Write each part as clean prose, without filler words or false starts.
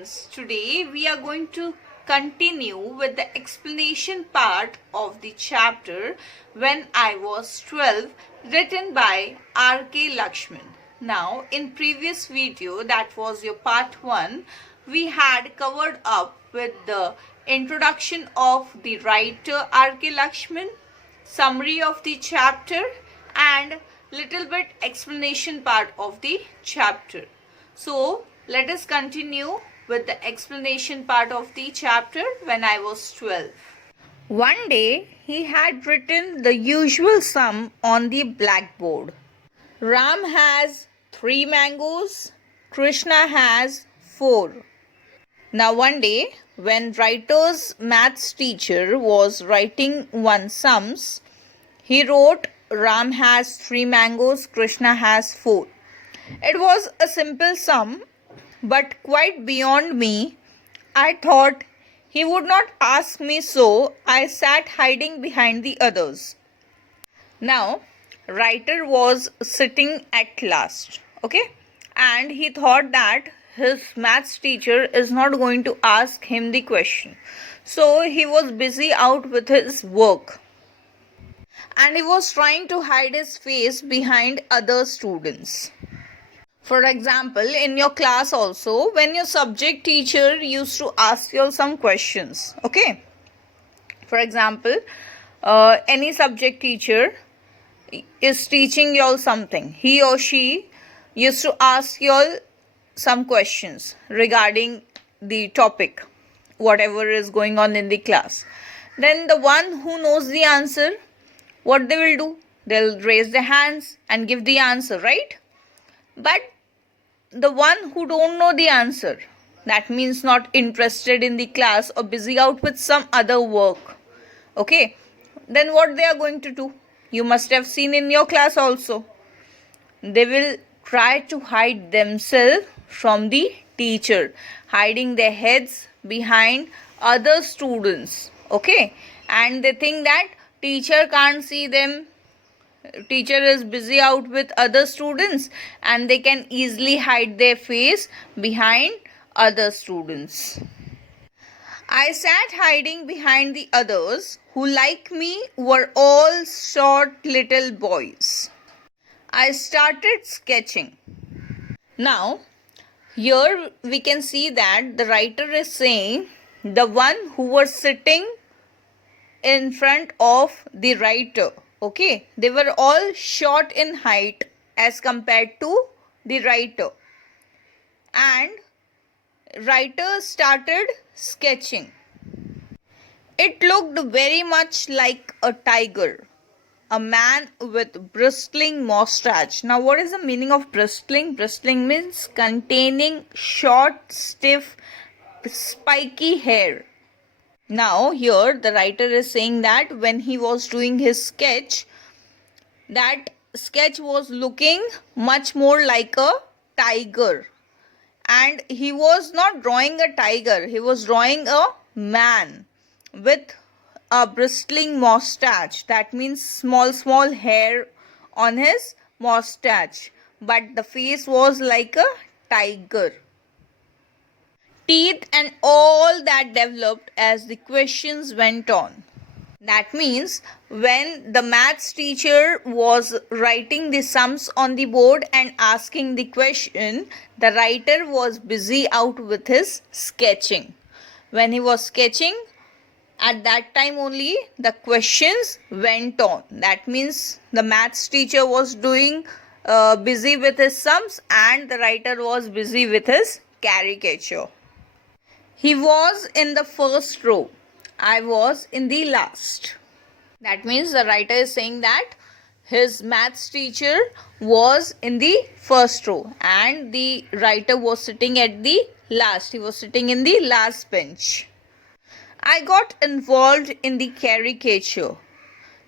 students, today we are going to continue with the explanation part of the chapter When I Was 12, written by R.K. Lakshman. Now, in previous video, that was your part 1, we had covered up with the introduction of the writer R.K. Lakshman, summary of the chapter, and little bit explanation part of the chapter. So let us continue with the explanation part of the chapter When I Was 12. One day he had written the usual sum on the blackboard. Ram has 3 mangoes, Krishna has 4. Now one day when writer's maths teacher was writing one sums, he wrote Ram has 3 mangoes, Krishna has 4. It was a simple sum, but quite beyond me. I thought he would not ask me, so I sat hiding behind the others. Now, writer was sitting at last, okay? And he thought that his maths teacher is not going to ask him the question. So he was busy out with his work. And he was trying to hide his face behind other students. For example, in your class also, when your subject teacher used to ask you some questions, okay? For example, any subject teacher is teaching you all something. He or she used to ask you all some questions regarding the topic, whatever is going on in the class. Then the one who knows the answer, what they will do? They'll raise their hands and give the answer, right? But the one who don't know the answer, that means not interested in the class or busy out with some other work, okay, then what they are going to do? You must have seen in your class also. They will try to hide themselves from the teacher, hiding their heads behind other students, okay, and they think that teacher can't see them. Teacher is busy out with other students and they can easily hide their face behind other students. I sat hiding behind the others who, like me, were all short little boys. I started sketching. Now, here we can see that the writer is saying the one who was sitting in front of the writer, okay, they were all short in height as compared to the writer, and writer started sketching. It looked very much like a tiger, a man with bristling mustache. Now what is the meaning of bristling? Bristling means containing short, stiff, spiky hair. Now here the writer is saying that when he was doing his sketch, that sketch was looking much more like a tiger. And he was not drawing a tiger, he was drawing a man with a bristling mustache. That means small hair on his mustache. But the face was like a tiger. Teeth and all that developed as the questions went on. That means when the maths teacher was writing the sums on the board and asking the question, the writer was busy out with his sketching. When he was sketching, at that time only the questions went on. That means the maths teacher was doing busy with his sums and the writer was busy with his caricature. He was in the first row. I was in the last. That means the writer is saying that his maths teacher was in the first row and the writer was sitting at the last. He was sitting in the last bench. I got involved in the caricature.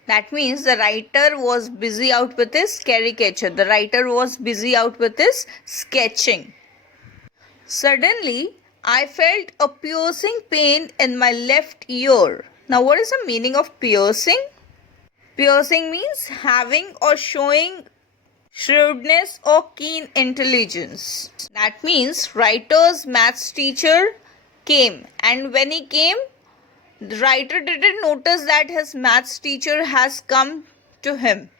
That means the writer was busy out with his caricature. The writer was busy out with his sketching. Suddenly, I felt a piercing pain in my left ear. Now, what is the meaning of piercing? Piercing means having or showing shrewdness or keen intelligence. That means writer's maths teacher came, and when he came, the writer didn't notice that his maths teacher has come to him.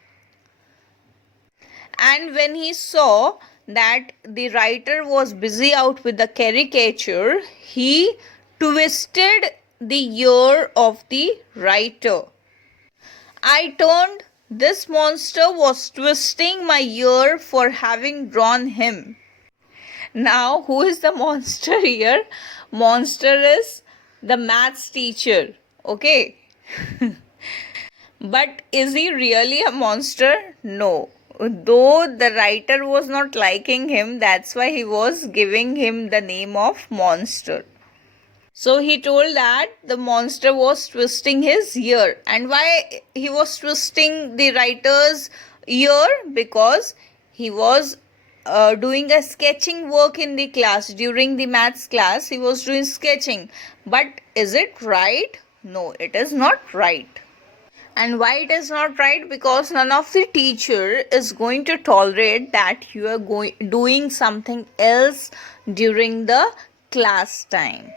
And when he saw that the writer was busy out with the caricature, he twisted the ear of the writer. I turned, this monster was twisting my ear for having drawn him. Now, who is the monster here? Monster is the maths teacher. Okay. But is he really a monster? No. Though the writer was not liking him, that's why he was giving him the name of monster. So he told that the monster was twisting his ear. And why he was twisting the writer's ear? Because he was doing a sketching work in the class. During the maths class, he was doing sketching. But is it right? No, it is not right. And why it is not right? Because none of the teacher is going to tolerate that you are doing something else during the class time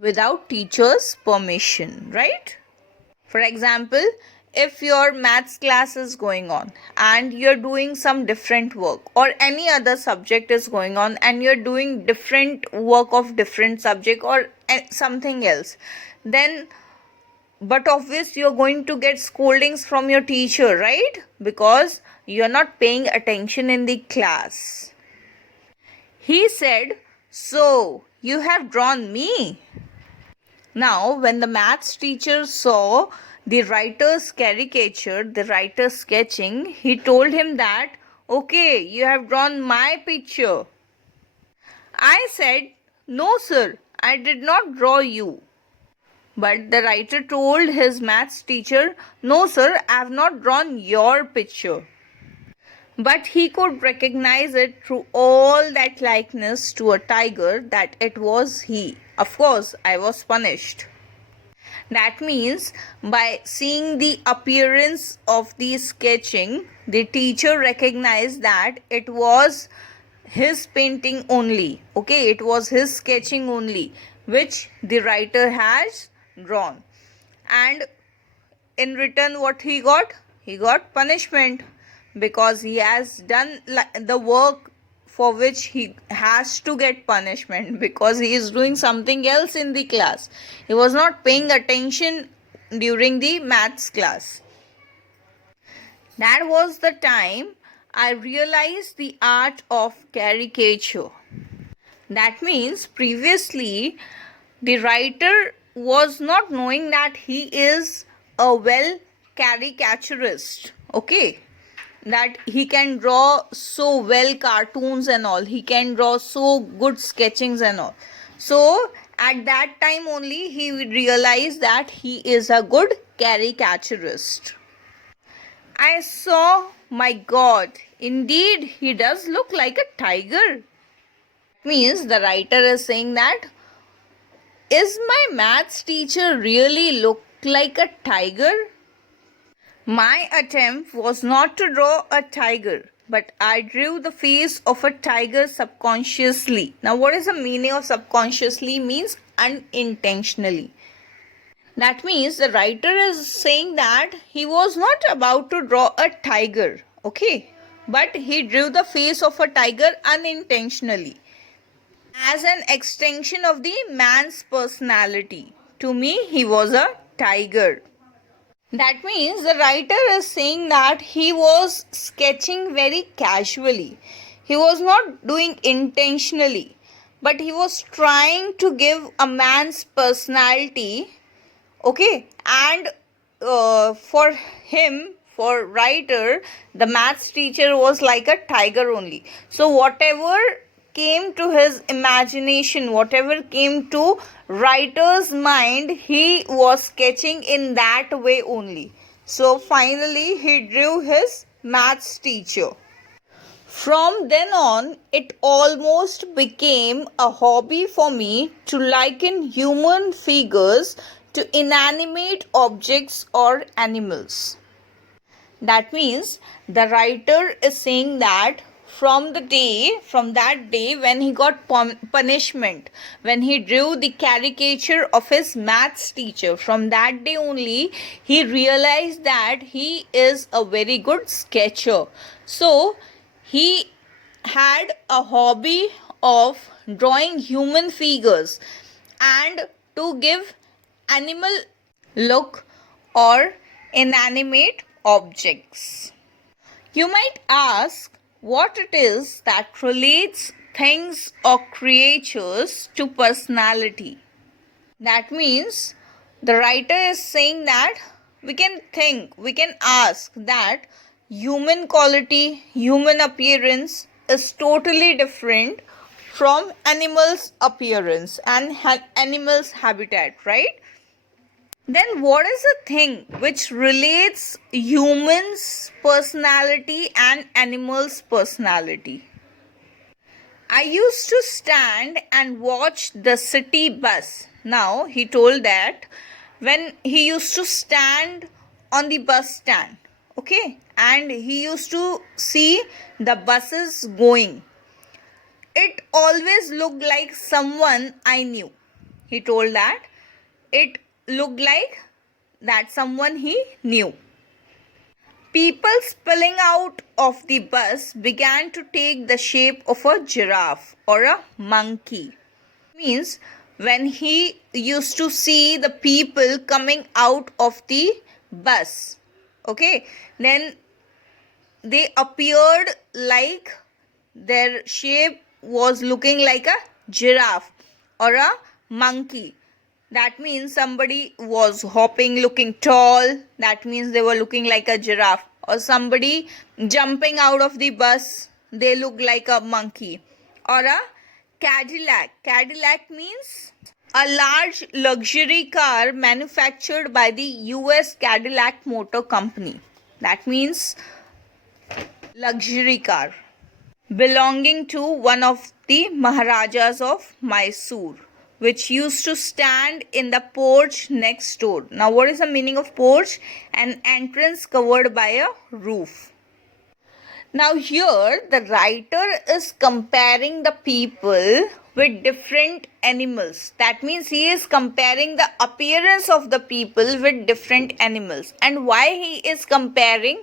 without teacher's permission, right? For example, if your maths class is going on and you're doing some different work, or any other subject is going on and you're doing different work of different subject or something else, then but obviously you're going to get scoldings from your teacher, right? Because you're not paying attention in the class. He said, "So, you have drawn me." Now, when the maths teacher saw the writer's caricature, the writer's sketching, he told him that, "Okay, you have drawn my picture." I said, "No, sir, I did not draw you." But the writer told his maths teacher, "No, sir, I have not drawn your picture." But he could recognize it through all that likeness to a tiger that it was he. Of course, I was punished. That means by seeing the appearance of the sketching, the teacher recognized that it was his painting only. Okay, it was his sketching only, which the writer has drawn. And in return, what he got? He got punishment, because he has done the work for which he has to get punishment, because he is doing something else in the class. He was not paying attention during the maths class. That was the time I realized the art of caricature. That means previously the writer was not knowing that he is a well caricaturist. Okay, that he can draw so well cartoons and all, he can draw so good sketchings and all. So at that time only he realized that he is a good caricaturist. I saw, my God, indeed he does look like a tiger. Means the writer is saying that, is my maths teacher really look like a tiger? My attempt was not to draw a tiger, but I drew the face of a tiger subconsciously. Now, what is the meaning of subconsciously? Means unintentionally. That means the writer is saying that he was not about to draw a tiger, okay? But he drew the face of a tiger unintentionally, as an extension of the man's personality. To me, he was a tiger. That means the writer is saying that he was sketching very casually. He was not doing intentionally, but he was trying to give a man's personality. Okay, and for him, for writer, the maths teacher was like a tiger only. So whatever came to his imagination, whatever came to writer's mind, he was sketching in that way only. So finally he drew his maths teacher. From then on, it almost became a hobby for me to liken human figures to inanimate objects or animals. That means the writer is saying that from that day when he got punishment, when he drew the caricature of his maths teacher, from that day only he realized that he is a very good sketcher. So he had a hobby of drawing human figures and to give animal look or inanimate objects. You might ask what it is that relates things or creatures to personality. That means the writer is saying that we can ask that human quality, human appearance is totally different from animals' appearance and animals' habitat, right? Then what is the thing which relates humans' personality and animals' personality? I used to stand and watch the city bus. Now he told that when he used to stand on the bus stand, okay, and he used to see the buses going, it always looked like someone I knew. He told that it looked like that someone he knew. People spilling out of the bus began to take the shape of a giraffe or a monkey. Means when he used to see the people coming out of the bus, okay, then they appeared like their shape was looking like a giraffe or a monkey. That means somebody was hopping looking tall. That means they were looking like a giraffe. Or somebody jumping out of the bus, they look like a monkey. Or a Cadillac. Cadillac means a large luxury car manufactured by the US Cadillac Motor Company. That means luxury car belonging to one of the Maharajas of Mysore, which used to stand in the porch next door. Now, what is the meaning of porch? An entrance covered by a roof. Now, here the writer is comparing the people with different animals. That means he is comparing the appearance of the people with different animals. And why he is comparing?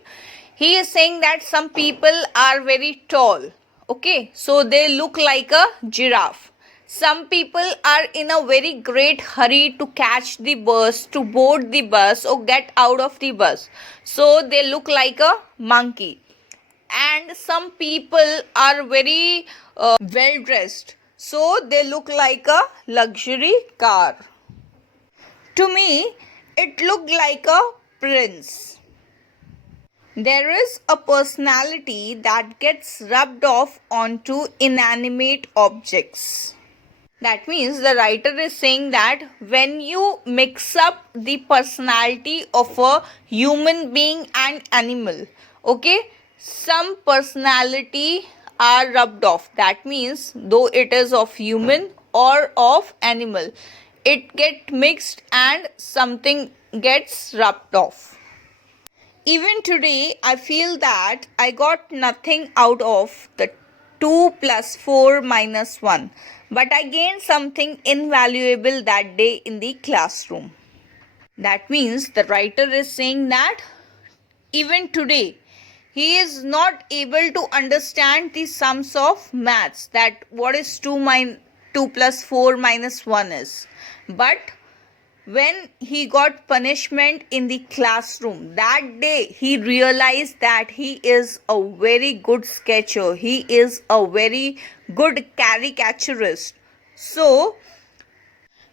He is saying that some people are very tall. Okay, so they look like a giraffe. Some people are in a very great hurry to catch the bus, to board the bus or get out of the bus. So they look like a monkey. And some people are very well dressed. So they look like a luxury car. To me, it looked like a prince. There is a personality that gets rubbed off onto inanimate objects. That means the writer is saying that when you mix up the personality of a human being and animal, okay, some personality are rubbed off. That means though it is of human or of animal, it gets mixed and something gets rubbed off. Even today, I feel that I got nothing out of the 2 plus 4 minus 1, but I gained something invaluable that day in the classroom. That means the writer is saying that even today, he is not able to understand the sums of maths, that what is 2 plus 4 minus 1 is. But when he got punishment in the classroom, that day he realized that he is a very good sketcher. He is a very good caricaturist. So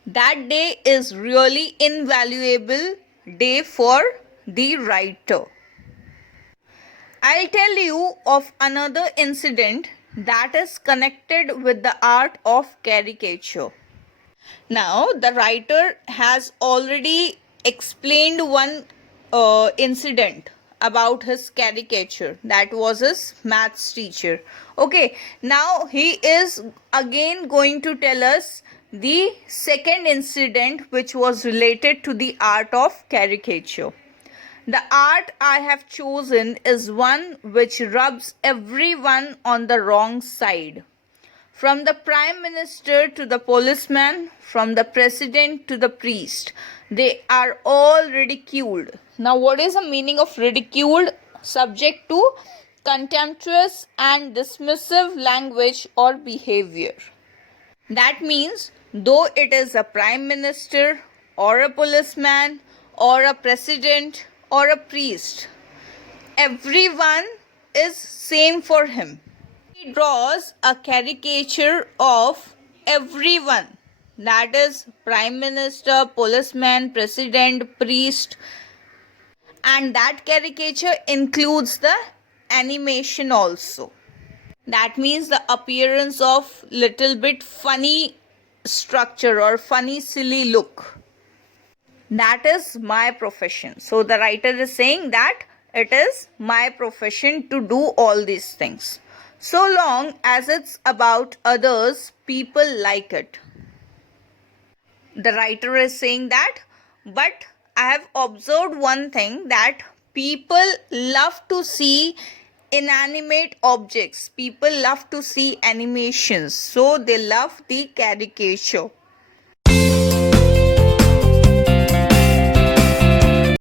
that day is really invaluable day for the writer. I'll tell you of another incident that is connected with the art of caricature. Now, the writer has already explained one incident about his caricature. That was his maths teacher. Okay, now he is again going to tell us the second incident which was related to the art of caricature. The art I have chosen is one which rubs everyone on the wrong side. From the Prime Minister to the policeman, from the President to the priest, they are all ridiculed. Now, what is the meaning of ridiculed? Subject to contemptuous and dismissive language or behavior. That means, though it is a Prime Minister or a policeman or a President or a priest, everyone is same for him. He draws a caricature of everyone, that is Prime Minister, policeman, President, priest, and that caricature includes the animation also. That means the appearance of little bit funny structure or funny silly look. That is my profession. So the writer is saying that it is my profession to do all these things. So long as it's about others, people like it. The writer is saying that, but I have observed one thing, that people love to see inanimate objects. People love to see animations. So they love the caricature.